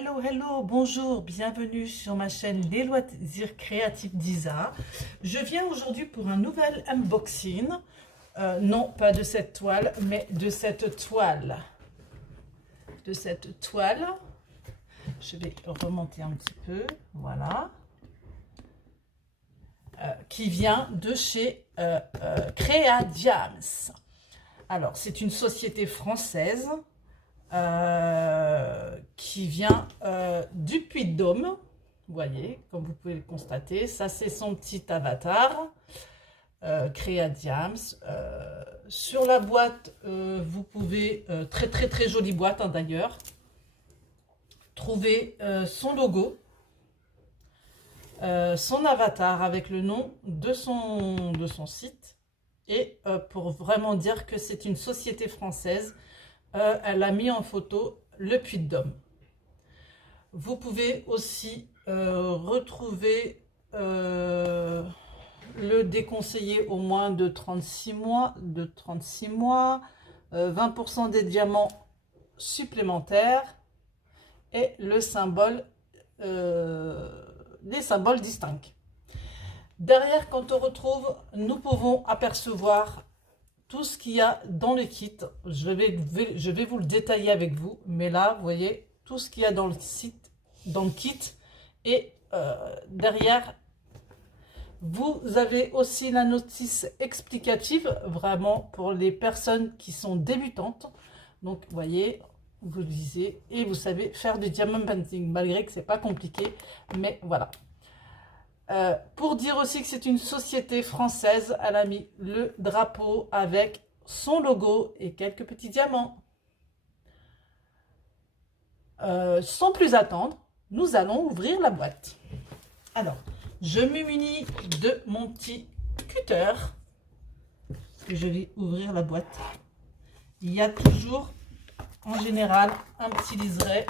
Hello, bonjour, bienvenue sur ma chaîne Les Loisirs Créatifs d'Isa. Je viens aujourd'hui pour un nouvel unboxing, non pas de cette toile, mais de cette toile. Je vais remonter un petit peu, voilà. Qui vient de chez Créadiams. Alors, c'est une société française qui vient du Puy-de-Dôme. Vous voyez, comme vous pouvez le constater, ça c'est son petit avatar, Créadiams. Sur la boîte, vous pouvez, très jolie boîte hein, d'ailleurs, trouver son logo, son avatar avec le nom de son site, et pour vraiment dire que c'est une société française, elle a mis en photo le Puy-de-Dôme. Vous pouvez aussi retrouver le déconseillé au moins de 36 mois, 20% des diamants supplémentaires et le symbole, les symboles distincts. Derrière, quand on retrouve, nous pouvons apercevoir tout ce qu'il y a dans le kit. Je vais vous le détailler avec vous, mais là, vous voyez tout ce qu'il y a dans le kit. Et derrière, vous avez aussi la notice explicative, vraiment pour les personnes qui sont débutantes. Donc, vous voyez, vous lisez et vous savez faire du diamond painting, malgré que c'est pas compliqué, mais voilà. Pour dire aussi que c'est une société française, elle a mis le drapeau avec son logo et quelques petits diamants. Sans plus attendre, nous allons ouvrir la boîte. Alors, je me munis de mon petit cutter. Et je vais ouvrir la boîte. Il y a toujours, en général, un petit liseré.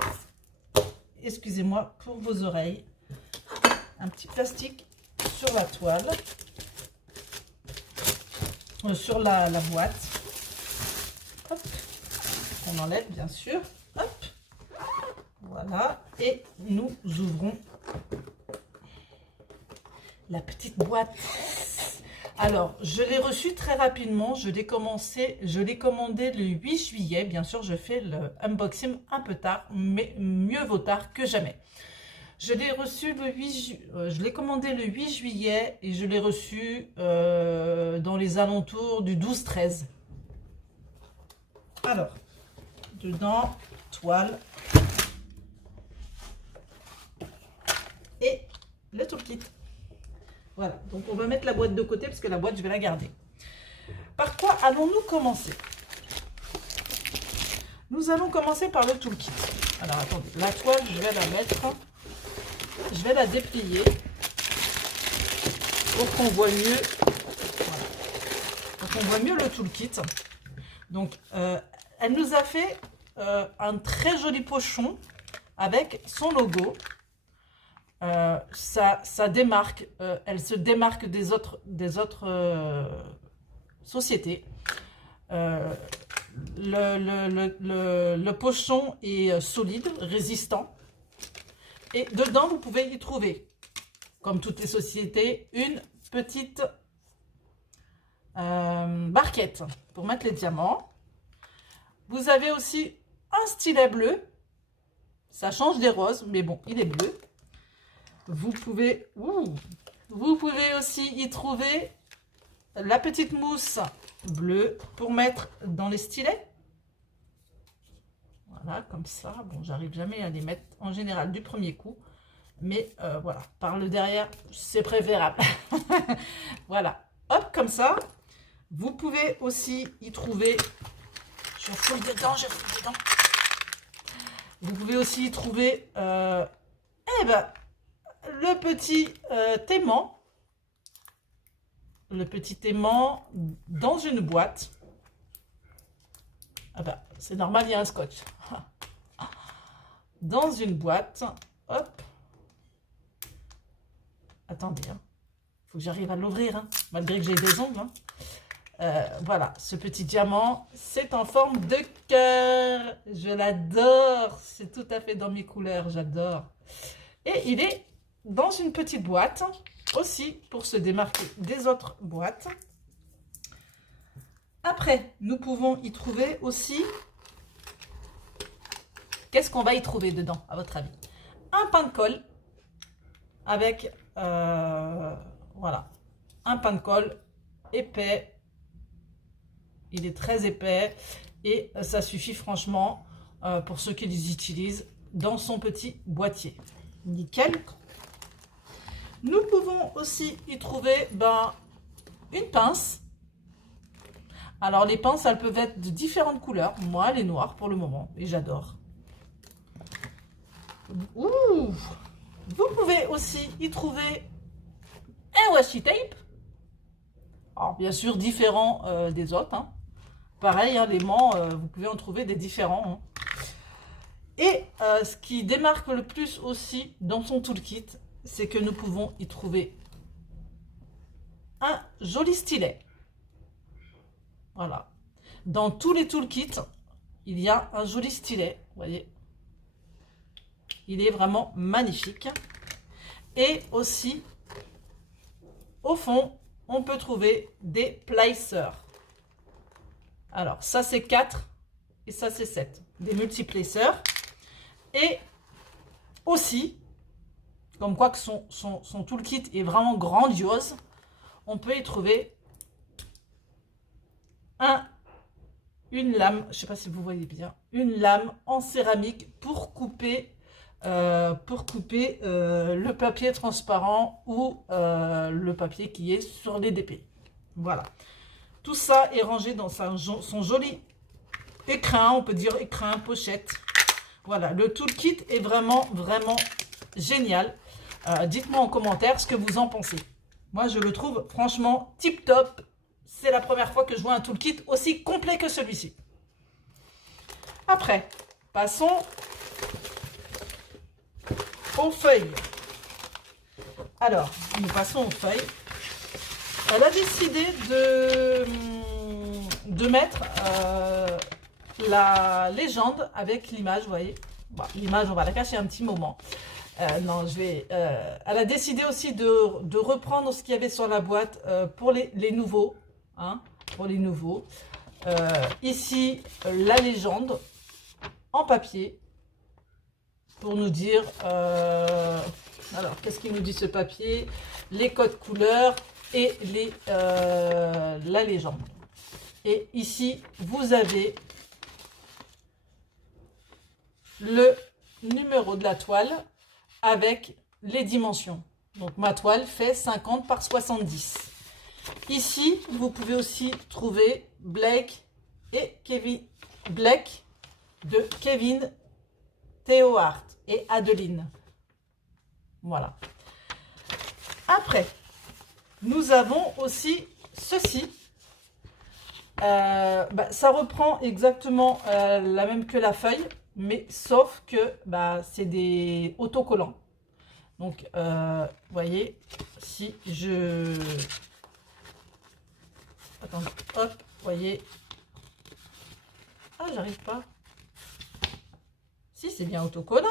Excusez-moi pour vos oreilles. Un petit plastique sur la toile, sur la boîte. Hop. On enlève bien sûr. Hop. Voilà. Et nous ouvrons la petite boîte. Alors, je l'ai reçu très rapidement. Je l'ai commandé le 8 juillet. Bien sûr, je fais le unboxing un peu tard, mais mieux vaut tard que jamais. Je l'ai reçu je l'ai commandé le 8 juillet et je l'ai reçu dans les alentours du 12-13. Alors, dedans, toile et le toolkit. Voilà, donc on va mettre la boîte de côté parce que la boîte, je vais la garder. Par quoi allons-nous commencer? Nous allons commencer par le toolkit. Alors, attendez, la toile, je vais la mettre... Je vais la déplier pour qu'on voit mieux, voilà, pour qu'on voit mieux le toolkit. Donc, elle nous a fait un très joli pochon avec son logo. Ça démarque, elle se démarque des autres sociétés. Le pochon est solide, résistant. Et dedans, vous pouvez y trouver, comme toutes les sociétés, une petite barquette pour mettre les diamants. Vous avez aussi un stylet bleu. Ça change des roses, mais bon, il est bleu. Vous pouvez aussi y trouver la petite mousse bleue pour mettre dans les stylets. Voilà, comme ça. Bon, j'arrive jamais à les mettre en général du premier coup. Mais voilà, par le derrière, c'est préférable. Voilà, hop, comme ça. Vous pouvez aussi y trouver... Je fouille dedans. Vous pouvez aussi y trouver le petit aimant. Le petit aimant dans une boîte. Ah bah, c'est normal, il y a un scotch. Dans une boîte, hop. Attendez, hein. Faut que j'arrive à l'ouvrir, hein, malgré que j'ai des ongles. Hein. Voilà, ce petit diamant, c'est en forme de cœur. Je l'adore. C'est tout à fait dans mes couleurs, j'adore. Et il est dans une petite boîte, aussi pour se démarquer des autres boîtes. Après, nous pouvons y trouver aussi... Qu'est-ce qu'on va y trouver dedans, à votre avis? Un pain de colle avec, voilà, un pain de colle épais. Il est très épais et ça suffit franchement pour ceux qui les utilisent dans son petit boîtier. Nickel. Nous pouvons aussi y trouver une pince. Alors les pinces, elles peuvent être de différentes couleurs. Moi, elle est noire pour le moment et j'adore. Ouh. Vous pouvez aussi y trouver un washi tape. Alors bien sûr différent des autres. Hein. Pareil, hein, l'aimant, vous pouvez en trouver des différents. Hein. Et ce qui démarque le plus aussi dans son toolkit, c'est que nous pouvons y trouver un joli stylet. Voilà. Dans tous les toolkits, il y a un joli stylet. Vous voyez, il est vraiment magnifique. Et aussi, au fond, on peut trouver des placers. Alors, ça c'est 4 et ça c'est 7. Des multiplacers. Et aussi, comme quoi que son toolkit est vraiment grandiose, on peut y trouver une lame, je ne sais pas si vous voyez bien, une lame en céramique pour couper, le papier transparent ou le papier qui est sur les DP. Voilà. Tout ça est rangé dans son joli écrin, on peut dire écrin, pochette. Voilà, le toolkit est vraiment, vraiment génial. Dites-moi en commentaire ce que vous en pensez. Moi, je le trouve franchement tip top. C'est la première fois que je vois un toolkit aussi complet que celui-ci. Après, passons aux feuilles. Alors, nous passons aux feuilles. Elle a décidé de mettre la légende avec l'image, vous voyez. Bon, l'image, on va la cacher un petit moment. Non, elle a décidé aussi de reprendre ce qu'il y avait sur la boîte pour les nouveaux. Hein, pour les nouveaux. Ici, la légende en papier pour nous dire... alors, qu'est-ce qu'il nous dit ce papier? Les codes couleurs et la légende. Et ici, vous avez le numéro de la toile avec les dimensions. Donc, ma toile fait 50 par 70. Ici, vous pouvez aussi trouver Blake et Kevin. Blake de Kevin Théohart et Adeline. Voilà. Après, nous avons aussi ceci. Ça reprend exactement la même que la feuille, mais sauf que c'est des autocollants. Donc, vous voyez, si je... Attendez, hop, vous voyez. Ah, j'arrive pas. Si, c'est bien autocollant.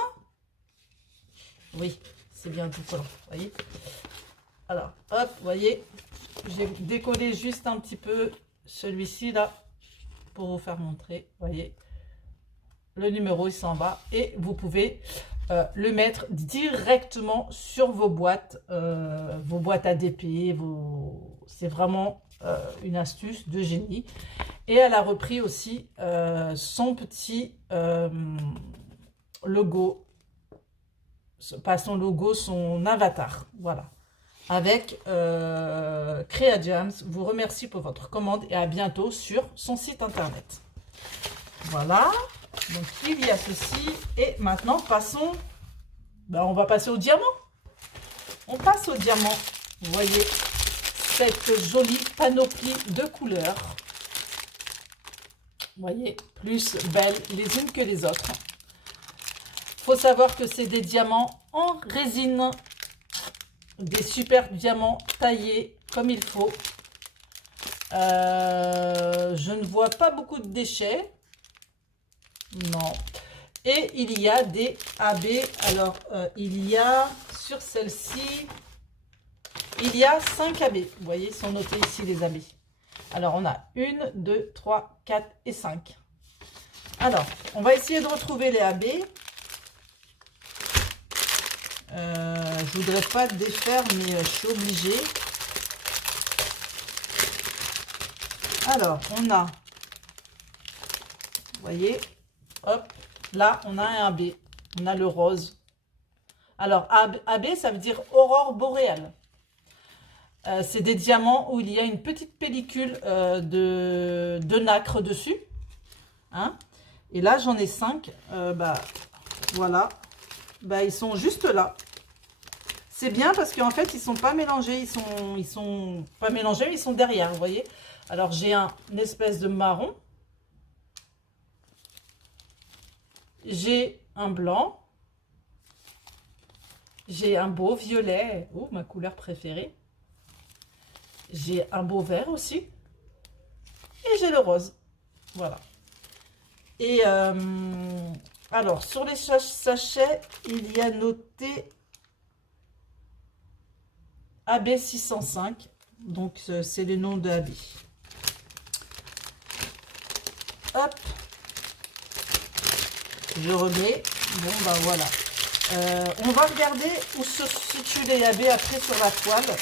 Oui, c'est bien autocollant, vous voyez. Alors, hop, vous voyez, j'ai décollé juste un petit peu celui-ci là pour vous faire montrer. Vous voyez, le numéro il s'en va et vous pouvez le mettre directement sur vos boîtes ADP. C'est vraiment une astuce de génie. Et elle a repris aussi son petit logo, pas son logo, son avatar. Voilà. Avec CreaJams, vous remercie pour votre commande et à bientôt sur son site internet. Voilà, donc il y a ceci et maintenant passons, on va passer au diamant. On passe au diamant, vous voyez cette jolie panoplie de couleurs. Vous voyez, plus belles les unes que les autres. Il faut savoir que c'est des diamants en résine. Des super diamants taillés comme il faut. Je ne vois pas beaucoup de déchets. Non. Et il y a des AB. Alors, il y a sur celle-ci, il y a 5 AB. Vous voyez, ils sont notés ici les AB. Alors, on a 1, 2, 3, 4 et 5. Alors, on va essayer de retrouver les AB. Je voudrais pas défaire, mais je suis obligée. Alors, on a, vous voyez, hop, là, on a un AB. On a le rose. Alors, AB, ça veut dire aurore boréale. C'est des diamants où il y a une petite pellicule de nacre dessus. Hein? Et là, j'en ai 5. Voilà. Ils sont juste là. C'est bien parce qu'en fait, ils sont pas mélangés. Ils sont pas mélangés, mais ils sont derrière, vous voyez. Alors, j'ai une espèce de marron. J'ai un blanc. J'ai un beau violet. Oh, ma couleur préférée. J'ai un beau vert aussi. Et j'ai le rose. Voilà. Et alors, sur les sachets, il y a noté AB 605. Donc, c'est les noms de AB. Hop. Je remets. Bon, voilà. On va regarder où se situent les AB après sur la toile.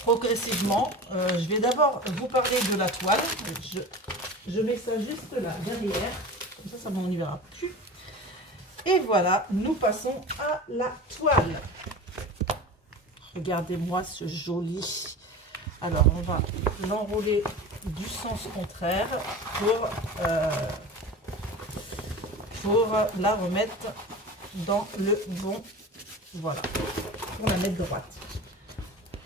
Progressivement. Je vais d'abord vous parler de la toile. Je mets ça juste là, derrière. Comme ça m'en y verra plus. Et voilà, nous passons à la toile. Regardez-moi ce joli. Alors, on va l'enrouler du sens contraire pour la remettre dans le bon. Voilà, pour la mettre droite.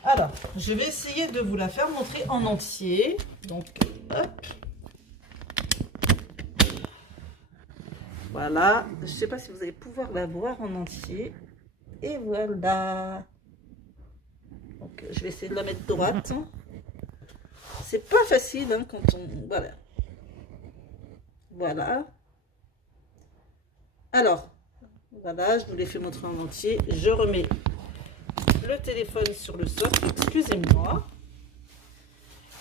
Alors, je vais essayer de vous la faire montrer en entier. Donc, hop. Voilà. Je ne sais pas si vous allez pouvoir la voir en entier. Et voilà. Donc, je vais essayer de la mettre droite. C'est pas facile hein, quand on... Voilà. Voilà. Alors, voilà, je vous l'ai fait montrer en entier. Je remets le téléphone sur le socle, excusez-moi.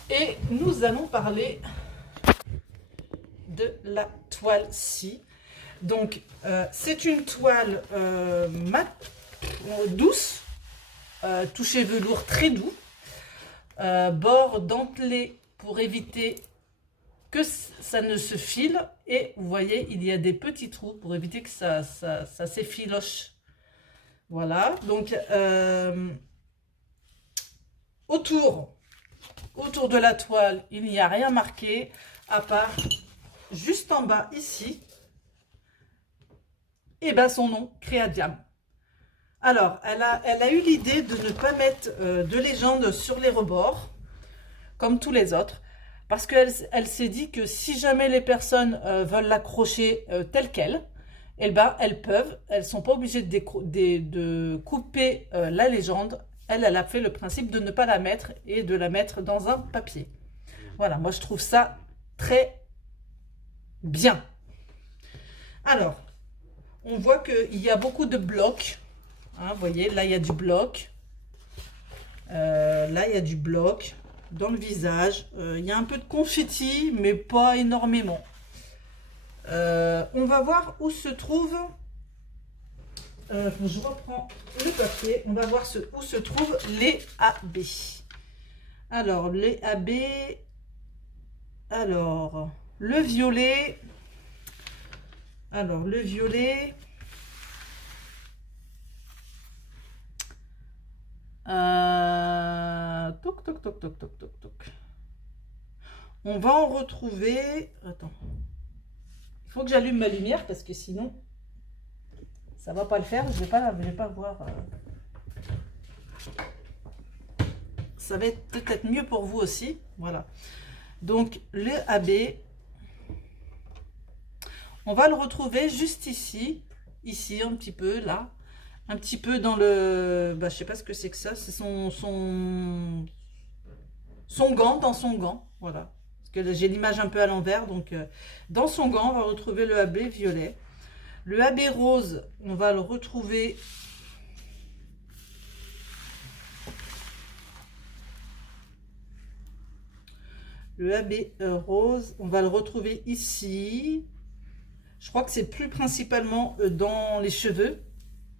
Et nous allons parler de la toile-ci. Donc, c'est une toile mat, douce, touché velours très doux, bord dentelé pour éviter que ça ne se file. Et vous voyez, il y a des petits trous pour éviter que ça s'effiloche. Voilà, donc autour de la toile, il n'y a rien marqué, à part juste en bas ici, et ben son nom, Créadiam. Alors, elle a eu l'idée de ne pas mettre de légende sur les rebords, comme tous les autres, parce qu'elle s'est dit que si jamais les personnes veulent l'accrocher telle qu'elle, eh ben, elles peuvent, elles ne sont pas obligées de couper la légende. Elle a fait le principe de ne pas la mettre et de la mettre dans un papier. Voilà, moi je trouve ça très bien. Alors, on voit qu'il y a beaucoup de blocs. Hein, vous voyez, là il y a du bloc. Là il y a du bloc dans le visage. Il y a un peu de confetti, mais pas énormément. On va voir où se trouve, je reprends le papier, on va voir où se trouvent les AB. Alors, les AB, alors, le violet, toc, toc, toc, toc, toc, toc, toc. On va en retrouver, attends. Il faut que j'allume ma lumière parce que sinon ça va pas le faire. Je vais pas voir. Ça va être peut-être mieux pour vous aussi. Voilà. Donc le AB, on va le retrouver juste ici un petit peu là, un petit peu dans le. Je sais pas ce que c'est que ça. C'est son son gant, dans son gant, voilà. Parce que j'ai l'image un peu à l'envers, donc dans son gant, on va retrouver le AB violet. Le AB rose, on va le retrouver... Le AB rose, on va le retrouver ici. Je crois que c'est plus principalement dans les cheveux,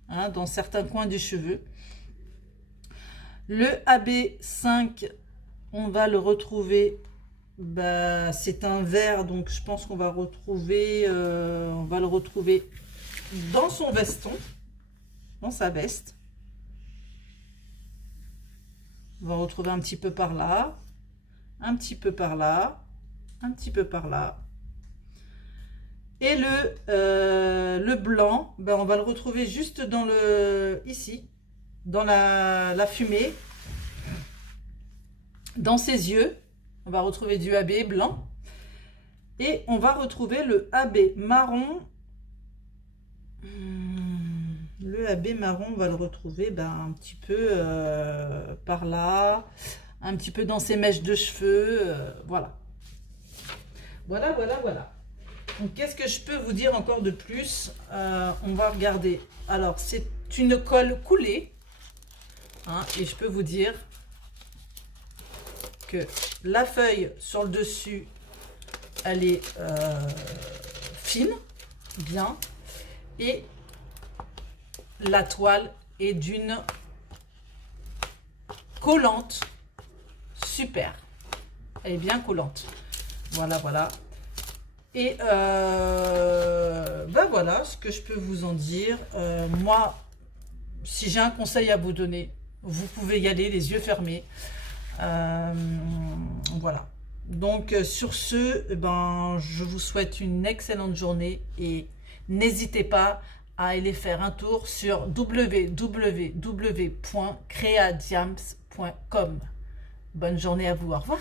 hein, dans certains coins des cheveux. Le AB5, on va le retrouver, bah, c'est un vert, donc je pense qu'on va retrouver, on va le retrouver dans son veston, dans sa veste. On va retrouver un petit peu par là, un petit peu par là, un petit peu par là. Et le blanc, ben on va le retrouver juste dans le, ici, dans la fumée, dans ses yeux. On va retrouver du AB blanc. Et on va retrouver le AB marron. Le AB marron, on va le retrouver ben, un petit peu par là, un petit peu dans ses mèches de cheveux, voilà. Voilà, voilà, voilà. Donc, qu'est-ce que je peux vous dire encore de plus? On va regarder. Alors, c'est une colle coulée. Hein, et je peux vous dire que la feuille sur le dessus, elle est fine, bien. Et la toile est d'une collante super. Elle est bien collante. Voilà, voilà. Et ben voilà ce que je peux vous en dire. Moi, si j'ai un conseil à vous donner, vous pouvez y aller les yeux fermés. Voilà. Donc sur ce, ben, je vous souhaite une excellente journée et n'hésitez pas à aller faire un tour sur www.creadiams.com. Bonne journée à vous. Au revoir.